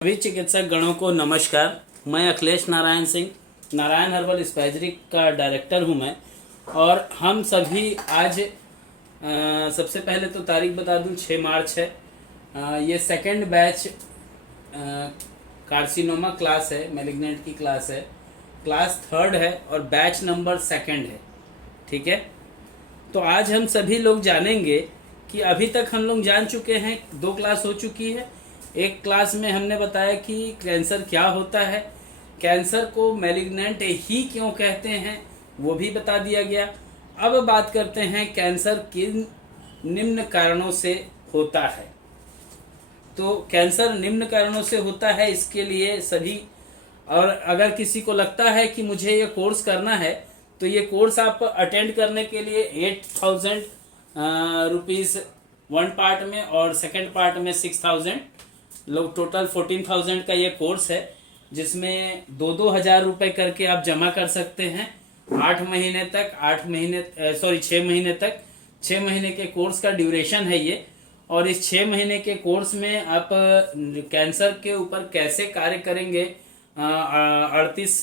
सभी चिकित्सक गणों को नमस्कार। मैं अखिलेश नारायण सिंह, नारायण हर्बल स्पैजरी का डायरेक्टर हूं मैं। और हम सभी आज सबसे पहले तो तारीख बता दूं, 6 मार्च है। ये सेकंड बैच कार्सिनोमा क्लास है, मेलिग्नेंट की क्लास है। क्लास थर्ड है और बैच नंबर सेकंड है। ठीक है, तो आज हम सभी लोग जानेंगे कि अभी तक हम लोग जान चुके हैं, 2 क्लास हो चुकी है। एक क्लास में हमने बताया कि कैंसर क्या होता है, कैंसर को मैलिग्नेंट ही क्यों कहते हैं वो भी बता दिया गया। अब बात करते हैं कैंसर किन निम्न कारणों से होता है। तो कैंसर निम्न कारणों से होता है, इसके लिए सभी, और अगर किसी को लगता है कि मुझे ये कोर्स करना है तो ये कोर्स आप अटेंड करने के लिए 8,000 रुपीज़ वन पार्ट में और सेकंड पार्ट में 6,000, लोग टोटल 14,000 का ये कोर्स है, जिसमें 2-2 हज़ार रुपये करके आप जमा कर सकते हैं 8 महीने तक। 6 महीने तक, 6 महीने के कोर्स का ड्यूरेशन है ये। और इस 6 महीने के कोर्स में आप कैंसर के ऊपर कैसे कार्य करेंगे 38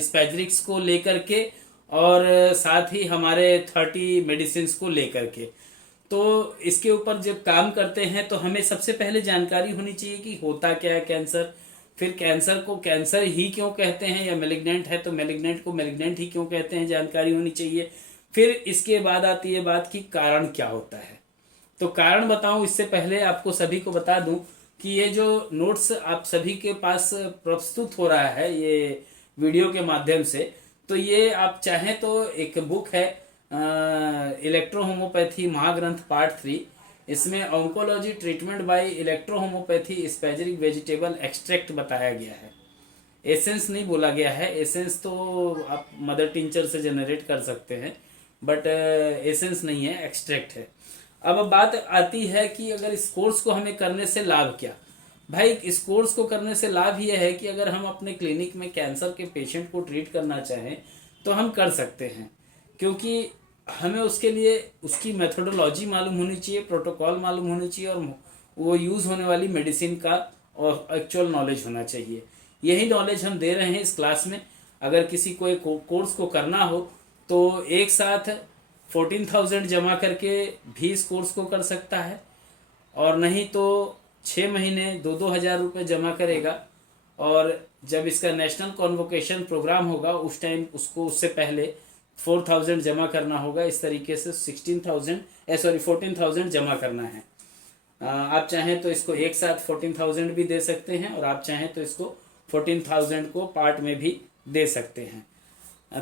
स्पैजरिक्स को लेकर के, और साथ ही हमारे 30 मेडिसिन को लेकर के। तो इसके ऊपर जब काम करते हैं तो हमें सबसे पहले जानकारी होनी चाहिए कि होता क्या है कैंसर। फिर कैंसर को कैंसर ही क्यों कहते हैं, या मैलिग्नेंट है तो मैलिग्नेंट को मैलिग्नेंट ही क्यों कहते हैं, जानकारी होनी चाहिए। फिर इसके बाद आती है बात कि कारण क्या होता है। तो कारण बताऊं इससे पहले आपको सभी को बता दूं कि ये जो नोट्स आप सभी के पास प्रस्तुत हो रहा है ये वीडियो के माध्यम से, तो ये आप चाहें तो एक बुक है इलेक्ट्रो होम्योपैथी महाग्रंथ पार्ट 3। इसमें oncology treatment by electro homeopathy spagyric vegetable extract बताया गया है। एसेंस नहीं बोला गया है, एसेंस तो आप मदर टिंचर से जनरेट कर सकते हैं, बट एसेंस नहीं है, एक्सट्रैक्ट है। अब बात आती है कि अगर इस कोर्स को हमें करने से लाभ क्या। भाई, इस कोर्स को करने से लाभ यह है कि अगर हम अपने क्लिनिक में कैंसर के पेशेंट को ट्रीट करना चाहें तो हम कर सकते हैं, क्योंकि हमें उसके लिए उसकी मेथोडोलॉजी मालूम होनी चाहिए, प्रोटोकॉल मालूम होनी चाहिए, और वो यूज़ होने वाली मेडिसिन का और एक्चुअल नॉलेज होना चाहिए। यही नॉलेज हम दे रहे हैं इस क्लास में। अगर किसी को एक कोर्स को करना हो तो एक साथ 14,000 जमा करके भी इस कोर्स को कर सकता है, और नहीं तो 6 महीने 2-2 हज़ार रुपये जमा करेगा। और जब इसका नेशनल कॉन्वोकेशन प्रोग्राम होगा उस टाइम उसको उससे पहले 4,000 जमा करना होगा। इस तरीके से 14,000 जमा करना है। आप चाहें तो इसको एक साथ 14,000 भी दे सकते हैं, और आप चाहें तो इसको 14,000 को पार्ट में भी दे सकते हैं।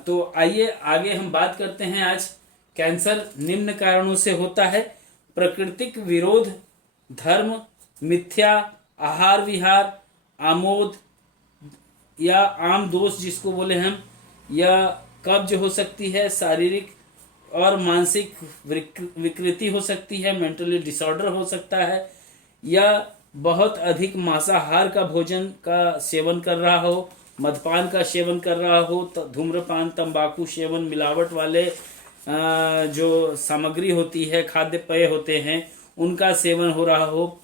तो आइए आगे हम बात करते हैं। आज कैंसर निम्न कारणों से होता है: प्राकृतिक विरोध, धर्म, मिथ्या, आहार विहार, आमोद या आम दोष जिसको बोले हम, या कब्ज हो सकती है, शारीरिक और मानसिक विकृति हो सकती है, मेंटली डिसऑर्डर हो सकता है, या बहुत अधिक मांसाहार का भोजन का सेवन कर रहा हो, मद्यपान का सेवन कर रहा हो, धूम्रपान, तंबाकू सेवन, मिलावट वाले जो सामग्री होती है, खाद्य पेय होते हैं, उनका सेवन हो रहा हो,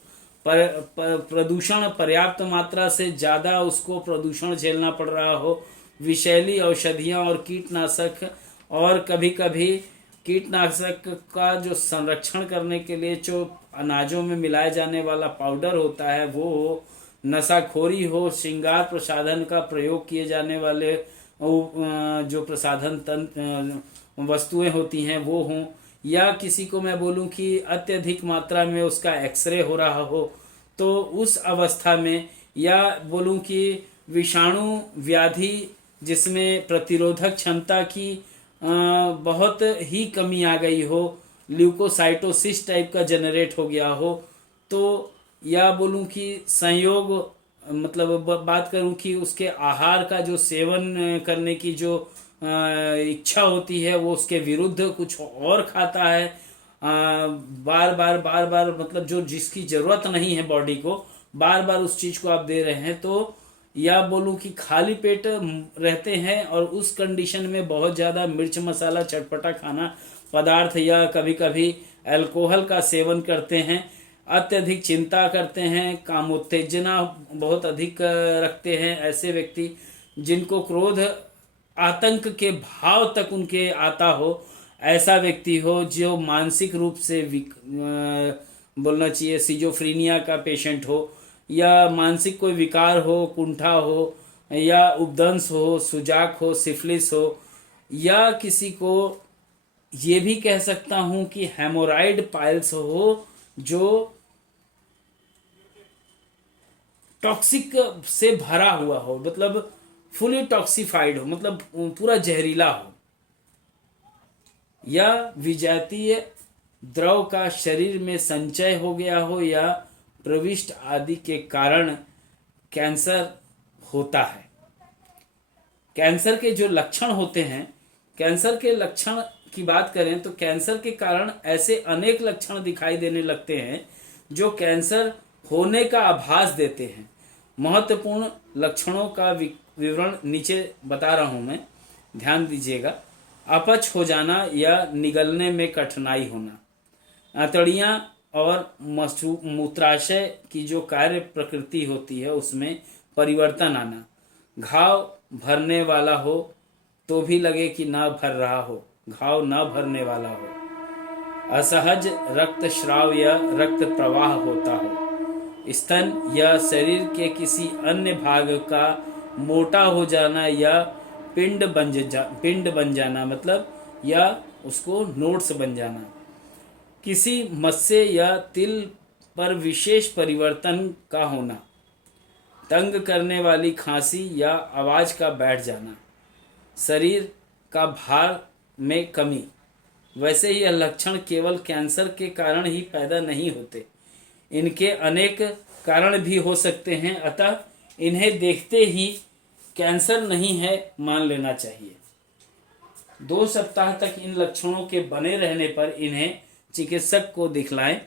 प्रदूषण पर्याप्त मात्रा से ज़्यादा उसको प्रदूषण झेलना पड़ रहा हो, विषैली औषधियाँ और कीटनाशक, और कभी कभी कीटनाशक का जो संरक्षण करने के लिए जो अनाजों में मिलाए जाने वाला पाउडर होता है वो हो, नशाखोरी हो, श्रृंगार प्रसाधन का प्रयोग किए जाने वाले जो प्रसाधन वस्तुएं होती हैं वो हों, या किसी को मैं बोलूं कि अत्यधिक मात्रा में उसका एक्सरे हो रहा हो, तो उस अवस्था में, या बोलूं कि विषाणु व्याधि जिसमें प्रतिरोधक क्षमता की बहुत ही कमी आ गई हो, ल्यूकोसाइटोसिस टाइप का जनरेट हो गया हो, तो या बोलूं कि संयोग, मतलब बात करूं कि उसके आहार का जो सेवन करने की जो इच्छा होती है वो उसके विरुद्ध कुछ और खाता है, बार बार मतलब जो जिसकी ज़रूरत नहीं है बॉडी को, बार बार उस चीज़ को आप दे रहे हैं। तो या बोलूं कि खाली पेट रहते हैं और उस कंडीशन में बहुत ज़्यादा मिर्च मसाला चटपटा खाना पदार्थ या कभी कभी अल्कोहल का सेवन करते हैं, अत्यधिक चिंता करते हैं, कामोत्तेजना बहुत अधिक रखते हैं, ऐसे व्यक्ति जिनको क्रोध आतंक के भाव तक उनके आता हो, ऐसा व्यक्ति हो, जो मानसिक रूप से बोलना चाहिए सिजोफ्रीनिया का पेशेंट हो, या मानसिक कोई विकार हो, कुंठा हो, या उपदंश हो, सुजाक हो, सिफिलिस हो, या किसी को ये भी कह सकता हूं कि हेमोराइड पाइल्स हो, जो टॉक्सिक से भरा हुआ हो, मतलब फुली टॉक्सिफाइड हो, मतलब पूरा जहरीला हो, या विजातीय द्रव का शरीर में संचय हो गया हो, या प्रविष्ट आदि के कारण कैंसर होता है। कैंसर के जो लक्षण होते हैं, कैंसर के लक्षण की बात करें तो कैंसर के कारण ऐसे अनेक लक्षण दिखाई देने लगते हैं जो कैंसर होने का आभास देते हैं। महत्वपूर्ण लक्षणों का विवरण नीचे बता रहा हूं मैं, ध्यान दीजिएगा। अपच हो जाना या निगलने में कठिनाई होना, आंतड़ियां और मूत्राशय की जो कार्य प्रकृति होती है उसमें परिवर्तन आना, घाव भरने वाला हो तो भी लगे कि ना भर रहा हो, घाव ना भरने वाला हो, असहज रक्तस्राव या रक्त प्रवाह होता हो, स्तन या शरीर के किसी अन्य भाग का मोटा हो जाना या पिंड बन जाना, मतलब या उसको नोट्स बन जाना, किसी मस्से या तिल पर विशेष परिवर्तन का होना, तंग करने वाली खांसी या आवाज का बैठ जाना, शरीर का भार में कमी। वैसे यह लक्षण केवल कैंसर के कारण ही पैदा नहीं होते, इनके अनेक कारण भी हो सकते हैं, अतः इन्हें देखते ही कैंसर नहीं है मान लेना चाहिए। 2 सप्ताह तक इन लक्षणों के बने रहने पर इन्हें चिकित्सक को दिखलाएं।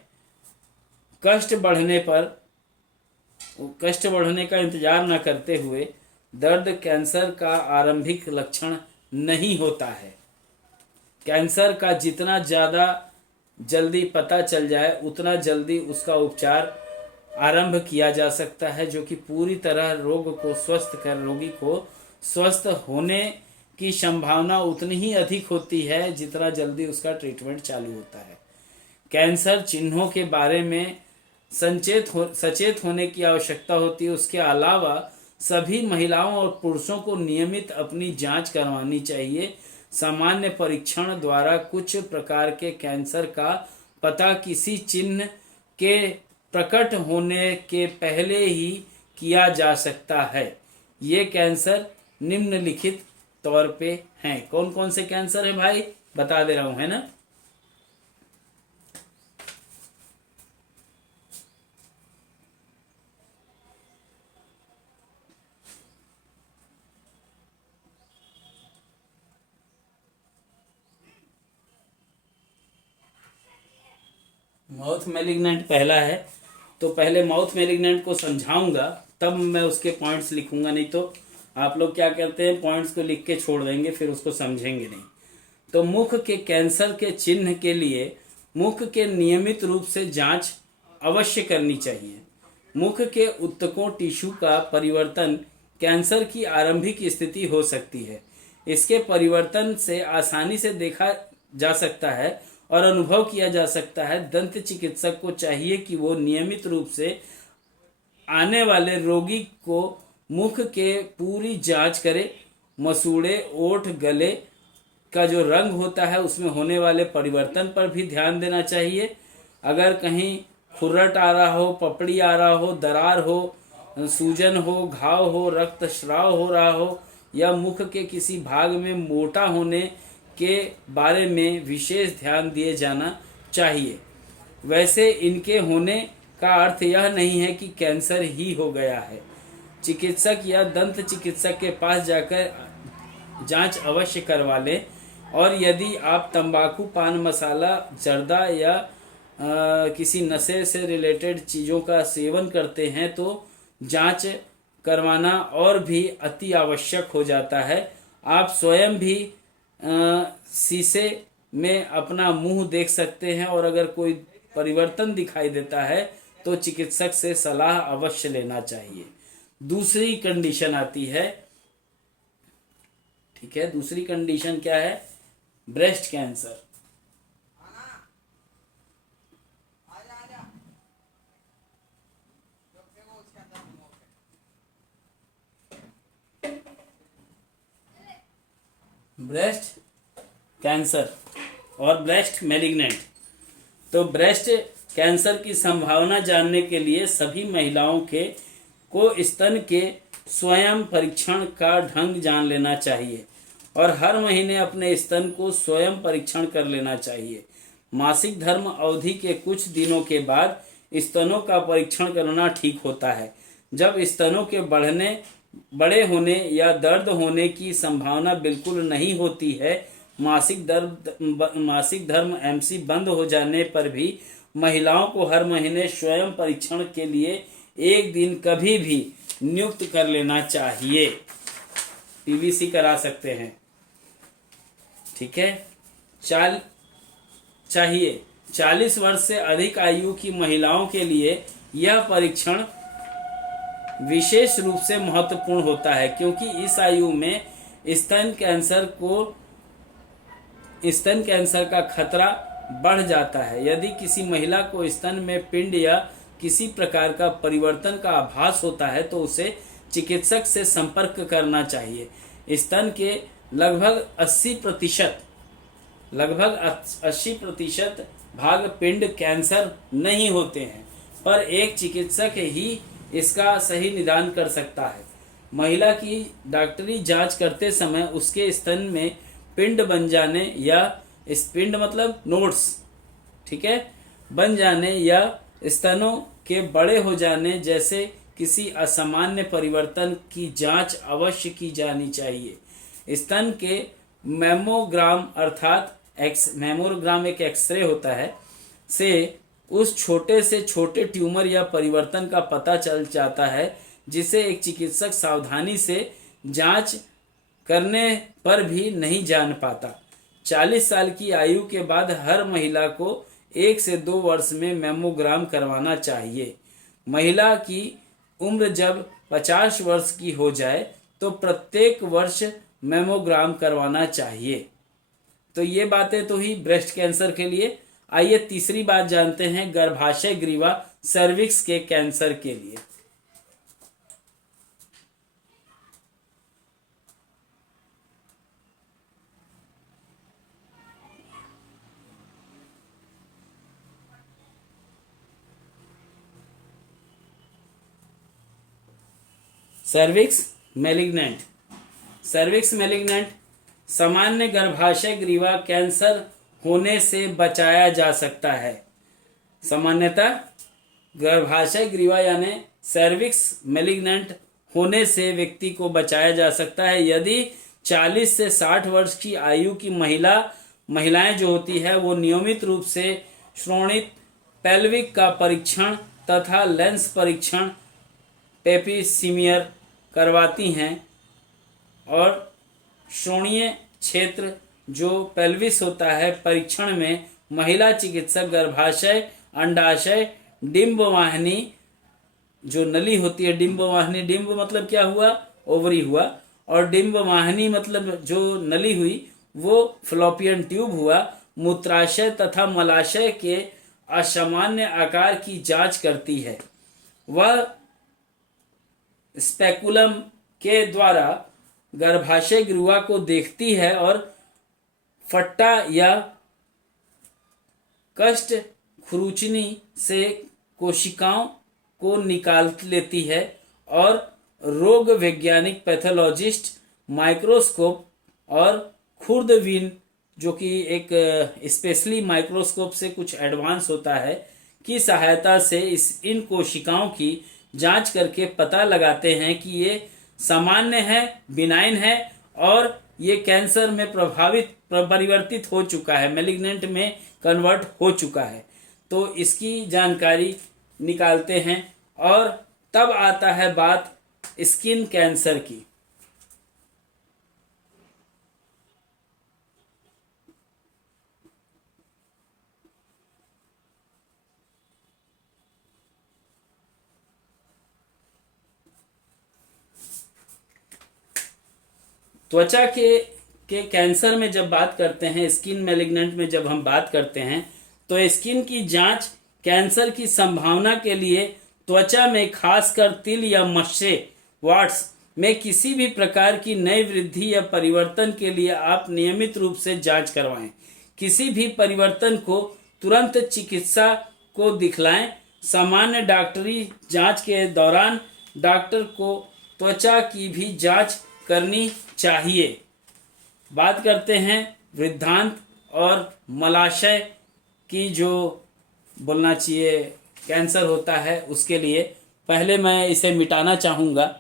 कष्ट बढ़ने का इंतजार न करते हुए, दर्द कैंसर का आरंभिक लक्षण नहीं होता है। कैंसर का जितना ज़्यादा जल्दी पता चल जाए उतना जल्दी उसका उपचार आरंभ किया जा सकता है, जो कि पूरी तरह रोगी को स्वस्थ होने की संभावना उतनी ही अधिक होती है जितना जल्दी उसका ट्रीटमेंट चालू होता है। कैंसर चिन्हों के बारे में सचेत होने की आवश्यकता होती है। उसके अलावा सभी महिलाओं और पुरुषों को नियमित अपनी जांच करवानी चाहिए। सामान्य परीक्षण द्वारा कुछ प्रकार के कैंसर का पता किसी चिन्ह के प्रकट होने के पहले ही किया जा सकता है। ये कैंसर निम्नलिखित तौर पे हैं। कौन कौन से कैंसर है भाई, बता दे रहा हूं, है ना। माउथ मैलिग्नेंट पहला है, तो पहले माउथ मैलिग्नेंट को समझाऊंगा तब मैं उसके पॉइंट्स लिखूंगा, नहीं तो आप लोग क्या करते हैं पॉइंट्स को लिख के छोड़ देंगे, फिर उसको समझेंगे नहीं। तो मुख के कैंसर के चिन्ह के लिए मुख के नियमित रूप से जांच अवश्य करनी चाहिए। मुख के ऊतकों टिश्यू का परिवर्तन कैंसर की आरंभिक स्थिति हो सकती है। इसके परिवर्तन से आसानी से देखा जा सकता है और अनुभव किया जा सकता है। दंत चिकित्सक को चाहिए कि वो नियमित रूप से आने वाले रोगी को मुख के पूरी जांच करे। मसूड़े, ओठ, गले का जो रंग होता है उसमें होने वाले परिवर्तन पर भी ध्यान देना चाहिए। अगर कहीं खुर्रट आ रहा हो, पपड़ी आ रहा हो, दरार हो, सूजन हो, घाव हो, रक्तस्राव हो रहा हो या मुख के किसी भाग में मोटा होने के बारे में विशेष ध्यान दिए जाना चाहिए। वैसे इनके होने का अर्थ यह नहीं है कि कैंसर ही हो गया है। चिकित्सक या दंत चिकित्सक के पास जाकर जांच अवश्य करवा लें। और यदि आप तंबाकू, पान मसाला, जर्दा या किसी नशे से रिलेटेड चीज़ों का सेवन करते हैं तो जांच करवाना और भी अति आवश्यक हो जाता है। आप स्वयं भी शीशे में अपना मुंह देख सकते हैं और अगर कोई परिवर्तन दिखाई देता है तो चिकित्सक से सलाह अवश्य लेना चाहिए। दूसरी कंडीशन आती है, ठीक है, दूसरी कंडीशन क्या है? Breast cancer. ब्रेस्ट कैंसर और ब्रेस्ट मैलिग्नेंट। तो ब्रेस्ट कैंसर की संभावना जानने के लिए सभी महिलाओं को स्तन के स्वयं परीक्षण का ढंग जान लेना चाहिए और हर महीने अपने स्तन को स्वयं परीक्षण कर लेना चाहिए। मासिक धर्म अवधि के कुछ दिनों के बाद स्तनों का परीक्षण करना ठीक होता है। जब स्तनों के बड़े होने या दर्द होने की संभावना बिल्कुल नहीं होती है, मासिक धर्म एमसी बंद हो जाने पर भी महिलाओं को हर महीने स्वयं परीक्षण के लिए एक दिन कभी भी नियुक्त कर लेना चाहिए। पीवीसी करा सकते हैं, ठीक है। 40 वर्ष से अधिक आयु की महिलाओं के लिए यह परीक्षण विशेष रूप से महत्वपूर्ण होता है, क्योंकि इस आयु में स्तन कैंसर का खतरा बढ़ जाता है। यदि किसी महिला को स्तन में पिंड या किसी प्रकार का परिवर्तन का आभास होता है तो उसे चिकित्सक से संपर्क करना चाहिए। स्तन के लगभग 80% भाग पिंड कैंसर नहीं होते हैं, पर एक चिकित्सक ही इसका सही निदान कर सकता है। महिला की डॉक्टरी जांच करते समय उसके स्तन में पिंड बन जाने या पिंड मतलब नोड्स, ठीक है, बन जाने या स्तनों के बड़े हो जाने जैसे किसी असामान्य परिवर्तन की जांच अवश्य की जानी चाहिए। स्तन के मैमोग्राम अर्थात मैमोग्राम एक एक्सरे होता है से उस छोटे से छोटे ट्यूमर या परिवर्तन का पता चल जाता है, जिसे एक चिकित्सक सावधानी से जांच करने पर भी नहीं जान पाता। 40 साल की आयु के बाद हर महिला को 1 से 2 वर्ष में मैमोग्राम करवाना चाहिए। महिला की उम्र जब 50 वर्ष की हो जाए तो प्रत्येक वर्ष मैमोग्राम करवाना चाहिए। तो ये बातें तो ही ब्रेस्ट कैंसर के लिए। आइए तीसरी बात जानते हैं गर्भाशय ग्रीवा सर्विक्स के कैंसर के लिए। सर्विक्स मैलिग्नेंट सामान्य गर्भाशय ग्रीवा कैंसर होने से बचाया जा सकता है। सामान्यतः गर्भाशय ग्रीवा यानी सर्विक्स मैलिग्नेंट होने से व्यक्ति को बचाया जा सकता है यदि 40 से 60 वर्ष की आयु की महिलाएं जो होती है वो नियमित रूप से श्रोणित पेल्विक का परीक्षण तथा लेंस परीक्षण पेपिसीमियर करवाती हैं और श्रोणीय क्षेत्र जो पेल्विस होता है परीक्षण में महिला चिकित्सक गर्भाशय, अंडाशय, डिंब वाहिनी जो नली होती है, डिंब वाहिनी, डिंब मतलब क्या हुआ? ओवरी हुआ, और डिंब वाहिनी मतलब जो नली हुई वो फ्लोपियन ट्यूब हुआ। मूत्राशय तथा मलाशय के असामान्य आकार की जांच करती है। वह स्पेकुलम के द्वारा गर्भाशय ग्रीवा को देखती है और फट्टा या कष्ट खुरुचनी से कोशिकाओं को निकाल लेती है और रोग वैज्ञानिक पैथोलॉजिस्ट माइक्रोस्कोप और खुर्दबीन जो कि एक स्पेशली माइक्रोस्कोप से कुछ एडवांस होता है की सहायता से इन कोशिकाओं की जांच करके पता लगाते हैं कि ये सामान्य है, बिनाइन है और ये कैंसर में परिवर्तित हो चुका है, मैलिग्नेंट में कन्वर्ट हो चुका है। तो इसकी जानकारी निकालते हैं और तब आता है बात स्किन कैंसर की। त्वचा के कैंसर में जब बात करते हैं, स्किन मैलिग्नेंट में जब हम बात करते हैं, तो स्किन की जांच कैंसर की संभावना के लिए त्वचा में खासकर तिल या मस्से वाट्स में किसी भी प्रकार की नई वृद्धि या परिवर्तन के लिए आप नियमित रूप से जांच करवाएं। किसी भी परिवर्तन को तुरंत चिकित्सा को दिखलाएं। सामान्य डॉक्टरी जांच के दौरान डॉक्टर को त्वचा की भी जांच करनी चाहिए। बात करते हैं वृद्धांत और मलाशय की, जो बोलना चाहिए कैंसर होता है उसके लिए। पहले मैं इसे मिटाना चाहूँगा।